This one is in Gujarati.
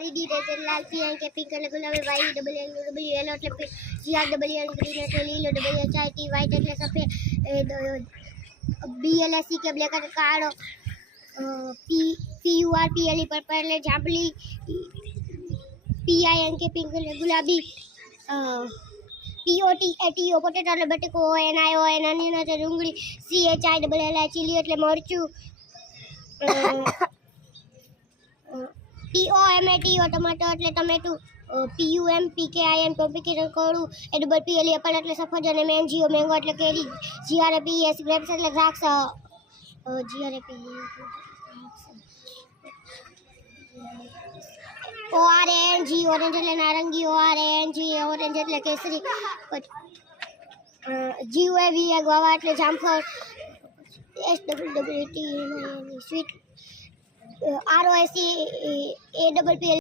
हरी डी रेड लाल पी एन के पिंक એટલે ગુલાબી Y double N double yellow એટલે જીઆર ડબલ એન ગ્રીન એટલે લીલો double H I T white એટલે સફેદ B L S C K black એટલે કાળો P U R P L purple એટલે જાંબલી પી આઈ એન કે પિંક એટલે ગુલાબી POTATO પોટેટો એટલે બટેકો NIO અનિયન એટલે ડુંગળી CHILL ચીલી એટલે મરચું TOMATO ટમાટો એટલે ટમેટું PUMPKIN પમ્પકિન કોળું APPL એપલ એટલે સફરજન MNGO મેંગો એટલે કેરી GRAPES ગ્રેપ્સ એટલે દ્રાક્ષ ORNG ઓરેન્જ એટલે નારંગી ORNG ઓરેન્જ એટલે કેસરી GUAV ગવા એટલે જામફળ SWWT સ્વીટ ROSC APPL